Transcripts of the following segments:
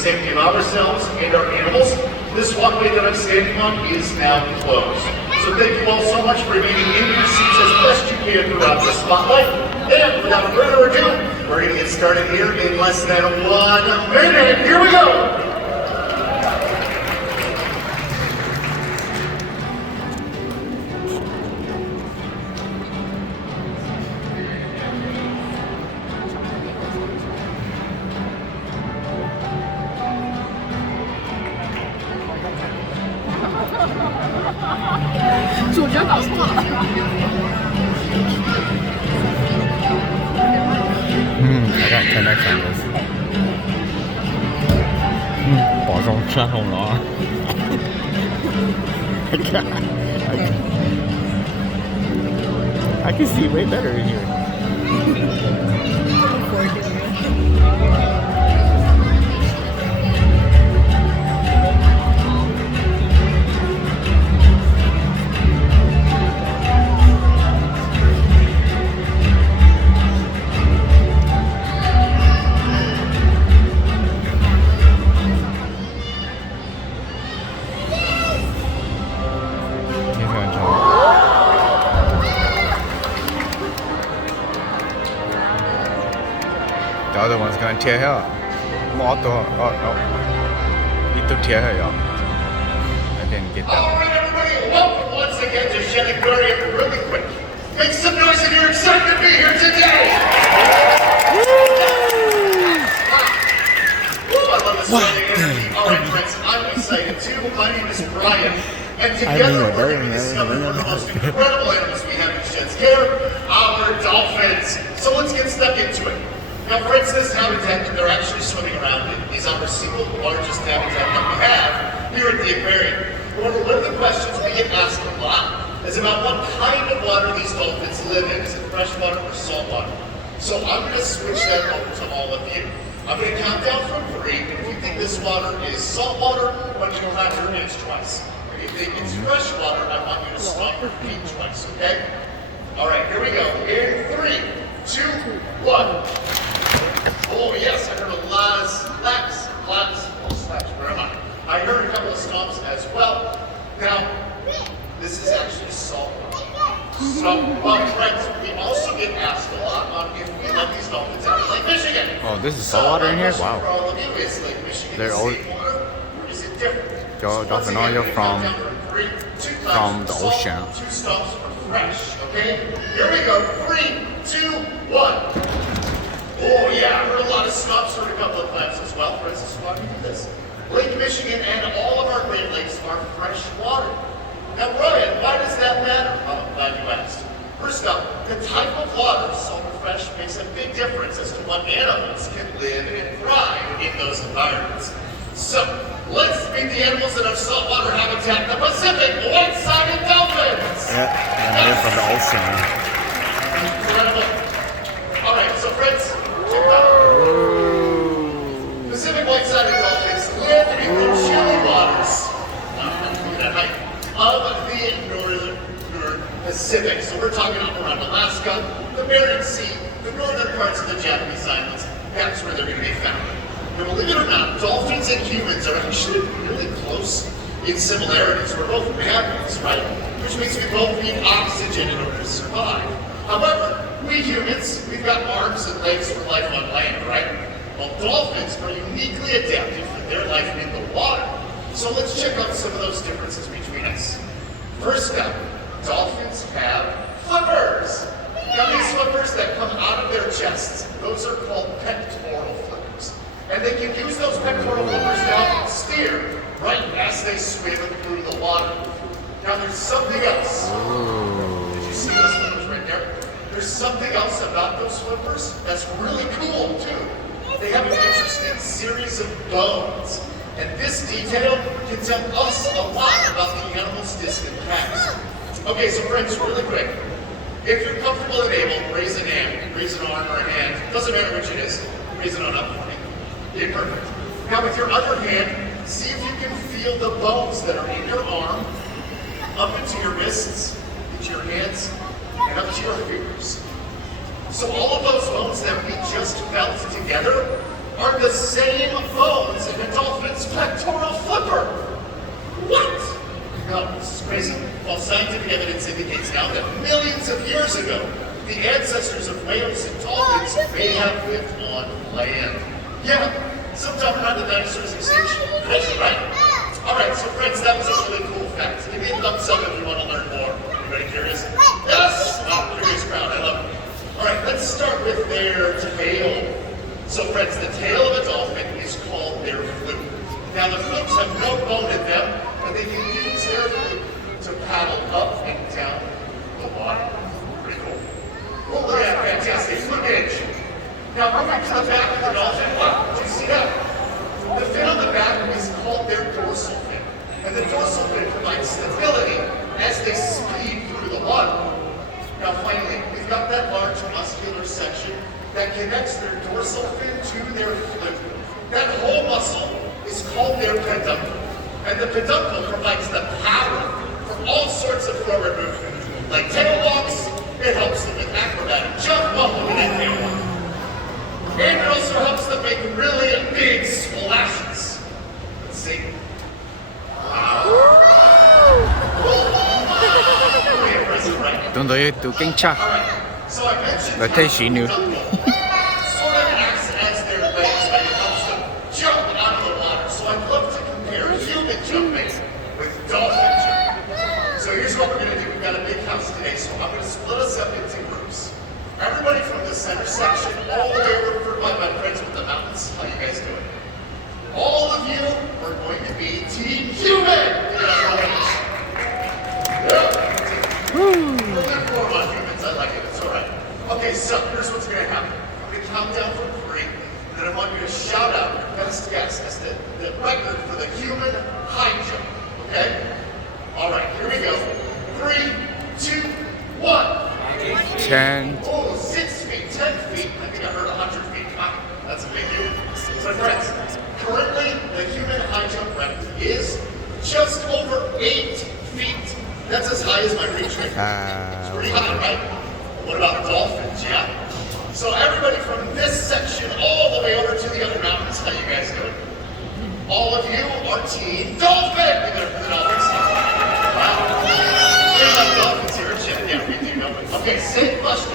safety of ourselves and our animals, this walkway that I'm standing on is now closed. So thank you all so much for remaining in your seats as best you can throughout the spotlight. And without further ado, we're going to get started here in less than 1 minute. Here we go. 主角搞错了。看他看的是，保送上红了啊！I can see way better in here. The other one's gonna tear her up. He took tear her up. I didn't get that. Alright everybody, welcome once again to Shen Aquarium. Really quick, make some noise if you're excited to be here today! I love this energy. Alright friends, I'm excited too. My name is Brian. And together we're going to be discovering one of the most incredible animals we have in Shen's care, our dolphins. So let's get stuck into it. Now, friends, this habitat that they're actually swimming around in is our single largest habitat that we have here at the aquarium. However, one of the questions we get asked a lot is about what kind of water these dolphins live in. Is it freshwater or saltwater? So I'm going to switch that over to all of you. I'm going to count down from 3, and if you think this water is saltwater, I want you to clap your hands twice. If you think it's freshwater, I want you to stomp your feet twice, okay? All right, here we go. In 3, 2, 1. Oh yes, I heard a lot of slaps. Oh, slaps, where am I? I heard a couple of stomps as well. Now, this is actually salt water. So, friends, we also get asked a lot on if we let these dolphins out of Lake Michigan. Oh, this is saltwater in here? Wow. For all of you, is Lake Michigan They're the all same water, or is it different? Dolphin oil from the ocean. 2 stomps for fresh, okay? Here we go. 3, 2, 1. Oh yeah, I heard a lot of stops, heard a couple of claps as well. For instance, why do we do this? Lake Michigan and all of our Great Lakes are fresh water. Now Brian, why does that matter? Oh, I'm glad you asked. First up, the type of water, salt or fresh, makes a big difference as to what animals can live and thrive in those environments. So, let's meet the animals in our saltwater habitat, the Pacific white-sided dolphins! Yeah, and they're from the ocean. Incredible. All right, so friends, check it out. Pacific white-sided dolphins live in the chilly waters of the northern Pacific. So we're talking up around Alaska, the Bering Sea, the northern parts of the Japanese islands. That's where they're going to be found. Now, believe it or not, dolphins and humans are actually really close in similarities. We're both mammals, right? Which means we both need oxygen in order to survive. However, we humans, we've got arms and legs for life on land, right? Well, dolphins are uniquely adapted for their life in the water. So let's check out some of those differences between us. First up, dolphins have flippers. Now these flippers that come out of their chests, those are called pectoral flippers. And they can use those pectoral flippers to help steer right as they swim through the water. Now there's something else. Did you see those flippers right there? There's something else about those flippers that's really cool too. They have an interesting series of bones. And this detail can tell us a lot about the animal's distant past. Okay, so friends, really quick. If you're comfortable and able, raise an arm or a hand. Doesn't matter which it is. Raise it on up for me. Okay, perfect. Now with your other hand, see if you can feel the bones that are in your arm, up into your wrists, into your hands, and up to your fingers. So all of those bones that we just felt together are the same bones in a Crazy? Well, scientific evidence indicates now that millions of years ago, the ancestors of whales and dolphins may have lived on land. Yeah, sometime around the dinosaurs' extinction. Crazy, right? Alright, so friends, that was a really cool fact. Give me a thumbs up if you want to learn more. Anybody curious? Yes! Oh, curious crowd, I love it. Alright, let's start with their tail. So friends, the tail of a dolphin is called their fluke. Now the flukes have no bone in them, and they can use their fluke to paddle up and down the water. Pretty cool. Oh, look at that fantastic flukage. Now moving to the back of the dolphin, wow, did you see that? The fin on the back is called their dorsal fin, and the dorsal fin provides stability as they speed through the water. Now finally, we've got that large muscular section that connects their dorsal fin to their fluke. That whole muscle is called their peduncle, and the peduncle provides the power for all sorts of forward movement. Like tail walks, it helps them with acrobatic jump while moving that tail walk. And it also helps them make really big splashes. Let's see. Wow. Pretty impressive, right? Tương đối từ kinh chắc. So I mentioned Là thấy xí nữa. sort of acts as their legs when it comes to jump out of the water. So I'd love to compare human jumping with dolphin jumping. So here's what we're going to do. We've got a big house today, so I'm going to split us up into groups. Everybody from the center section all the way over for my friends with the mountains. How you guys doing? All of you are going to be Team Human. Woo! On humans, I like it. It's all right. Okay, so here's what's going to happen. I'm going to count down from 3, and then I want you to shout out your best guess as the record for the human high jump. Okay? All right, here we go. 3, 2, 1. 10. Oh, 6 feet, 10 feet. I think I heard 100 feet. Wow, that's a big deal. So friends, currently the human high jump record is just over 8 feet. That's as high as my reach rate. It's pretty high, right? What about dolphins, yeah? So everybody from this section all the way over to the other mountains, how you guys doing? All of you are Team Dolphin! Give it up for the dolphins. Wow. We have dolphins here, Chad. Yeah, we do know it. Okay, same question.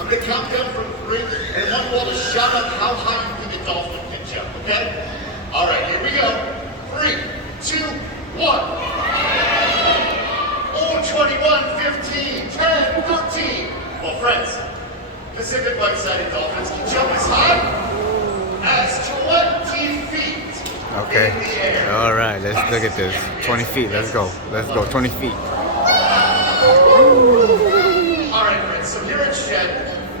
I'm going to count down from 3, and I want you all to shout out how high you think a dolphin can jump, okay? All right, here we go. 3, 2, 1. 21, 15, 10, 13. Well, friends, Pacific white-sided dolphins can jump as high as 20 feet Okay. in the air. All right, let's look at this. 20 feet. Let's go. Let's go. 20 feet. All right, friends, so here at Shed,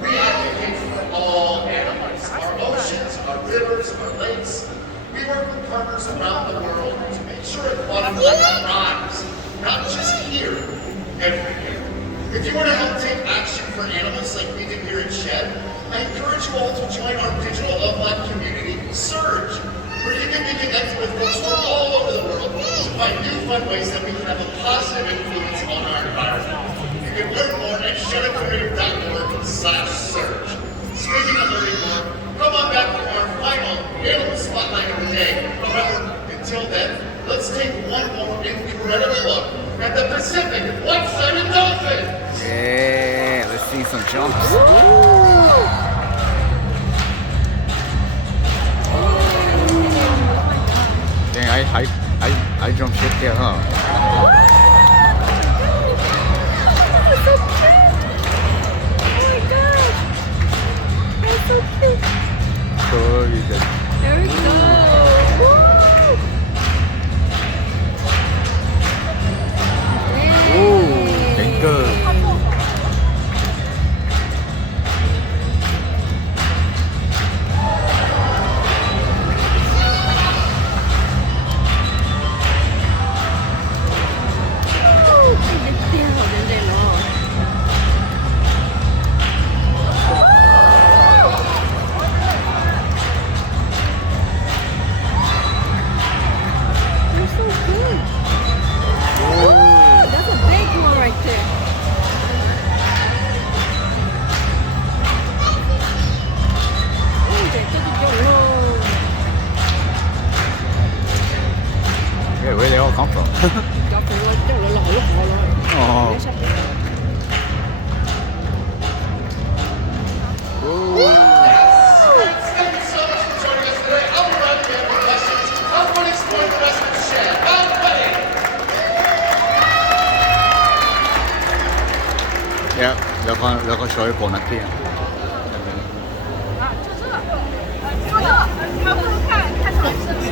we advocate for all animals. Our oceans, our rivers, our lakes. We work with partners around the world to make sure aquatic life thrives, not just here, everywhere. If you want to help take action for animals like we do here at Shed, I encourage you all to join our digital love life community, Surge, where you can be connected with folks from all over the world to find new fun ways that we can have a positive influence on our environment. You can learn more at shedaquarium.org/surge. Speaking of learning more, come on back for our final animal spotlight of the day. However, until then, let's take one more incredible look at the Pacific white-sided dolphin. Yeah, let's see some jumps. Dang, I jump shit there, huh? That's so cute! Oh my gosh! That's so cute! Cool, you did. There we go! Woo! Ooh, thank you. แล้วก็ช่วยโกนักเที่ยว 他不能看，看手视频。